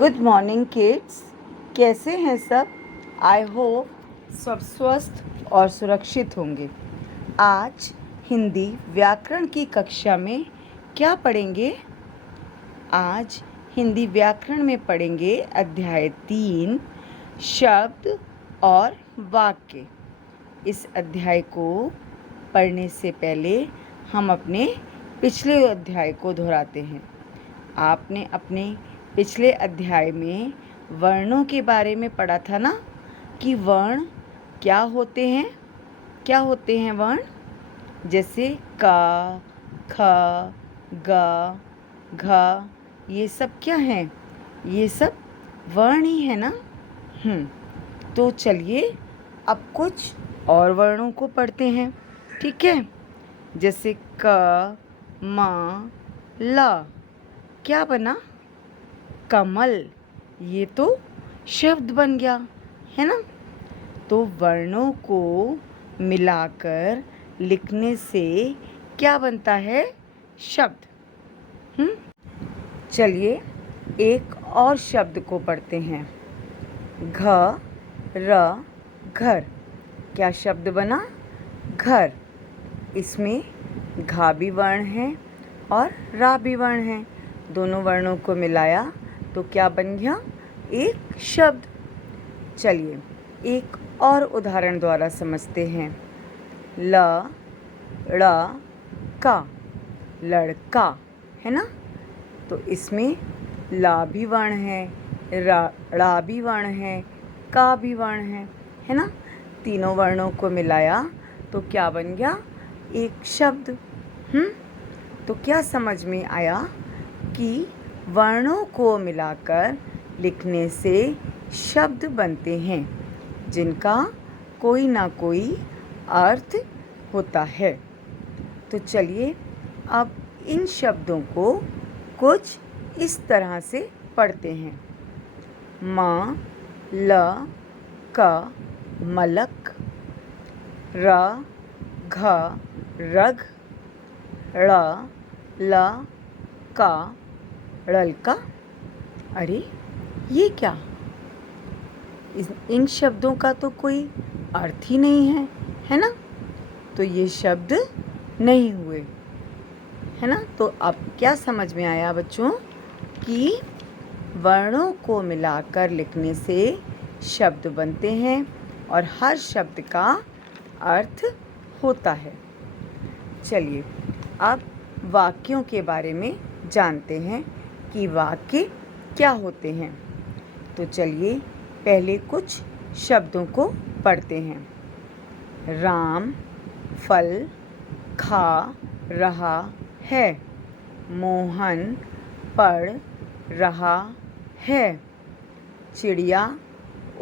Good morning kids. कैसे हैं सब? आई होप सब स्वस्थ और सुरक्षित होंगे। आज हिंदी व्याकरण की कक्षा में क्या पढ़ेंगे? आज हिंदी व्याकरण में पढ़ेंगे अध्याय 3 शब्द और वाक्य। इस अध्याय को पढ़ने से पहले हम अपने पिछले अध्याय को दोहराते हैं। आपने अपने पिछले अध्याय में वर्णों के बारे में पढ़ा था ना कि वर्ण क्या होते हैं? क्या होते हैं वर्ण? जैसे क, ख, ग, घ, ये सब क्या हैं? ये सब वर्ण ही है ना। तो चलिए अब कुछ और वर्णों को पढ़ते हैं, ठीक है? जैसे क, म, ल, क्या बना? कमल। ये तो शब्द बन गया है ना। तो वर्णों को मिलाकर लिखने से क्या बनता है? शब्द। चलिए एक और शब्द को पढ़ते हैं। घ, र, घर। क्या शब्द बना? घर। इसमें घा भी वर्ण है और रा भी वर्ण है। दोनों वर्णों को मिलाया तो क्या बन गया? एक शब्द। चलिए एक और उदाहरण द्वारा समझते हैं। ल, ड़, का, लड़का, है ना। तो इसमें ला भी वर्ण है, ड़ा भी वर्ण है, का भी वर्ण है ना। तीनों वर्णों को मिलाया तो क्या बन गया? एक शब्द। तो क्या समझ में आया कि वर्णों को मिलाकर लिखने से शब्द बनते हैं जिनका कोई ना कोई अर्थ होता है। तो चलिए अब इन शब्दों को कुछ इस तरह से पढ़ते हैं। म, ल, क, मलक, र, घ, रघ, ड़, ल, का, लड़का। अरे ये क्या? इन शब्दों का तो कोई अर्थ ही नहीं है ना। तो ये शब्द नहीं हुए, है ना। तो अब क्या समझ में आया बच्चों कि वर्णों को मिलाकर लिखने से शब्द बनते हैं और हर शब्द का अर्थ होता है। चलिए अब वाक्यों के बारे में जानते हैं कि वाक्य क्या होते हैं। तो चलिए पहले कुछ शब्दों को पढ़ते हैं। राम फल खा रहा है। मोहन पढ़ रहा है। चिड़िया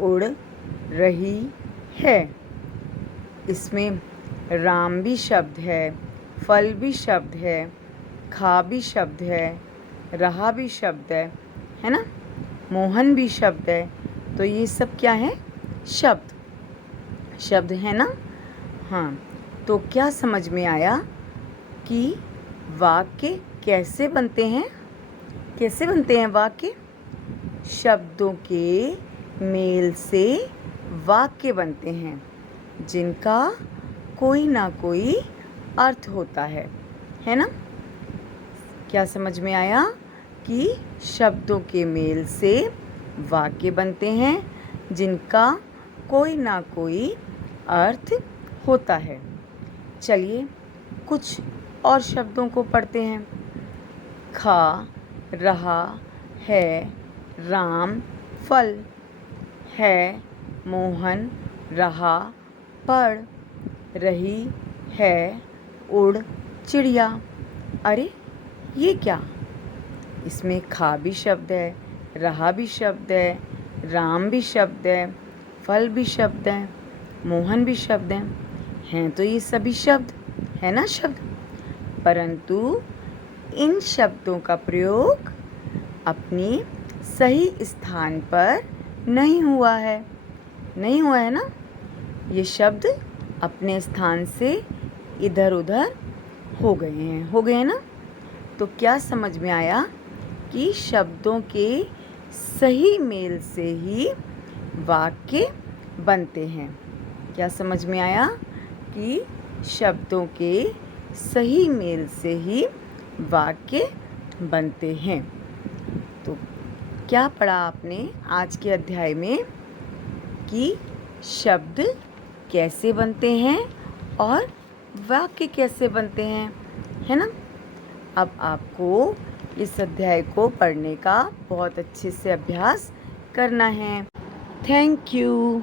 उड़ रही है। इसमें राम भी शब्द है, फल भी शब्द है, खा भी शब्द है, रहा भी शब्द है ना। मोहन भी शब्द है। तो ये सब क्या है? शब्द है ना। हाँ, तो क्या समझ में आया कि वाक्य कैसे बनते हैं? कैसे बनते हैं वाक्य? शब्दों के मेल से वाक्य बनते हैं जिनका कोई ना कोई अर्थ होता है ना। क्या समझ में आया कि शब्दों के मेल से वाक्य बनते हैं जिनका कोई ना कोई अर्थ होता है। चलिए कुछ और शब्दों को पढ़ते हैं। खा रहा है, राम फल है, मोहन रहा पढ़ रही है, उड़ चिड़िया। अरे ये क्या? इसमें खा भी शब्द है, रहा भी शब्द है, राम भी शब्द है, फल भी शब्द है, मोहन भी शब्द हैं तो ये सभी शब्द है ना शब्द। परंतु इन शब्दों का प्रयोग अपनी सही स्थान पर नहीं हुआ है ना। ये शब्द अपने स्थान से इधर उधर हो गए हैं ना। तो क्या समझ में आया कि शब्दों के सही मेल से ही वाक्य बनते हैं। क्या समझ में आया कि शब्दों के सही मेल से ही वाक्य बनते हैं। तो क्या पढ़ा आपने आज के अध्याय में कि शब्द कैसे बनते हैं और वाक्य कैसे बनते हैं, है ना। अब आपको इस अध्याय को पढ़ने का बहुत अच्छे से अभ्यास करना है। Thank you.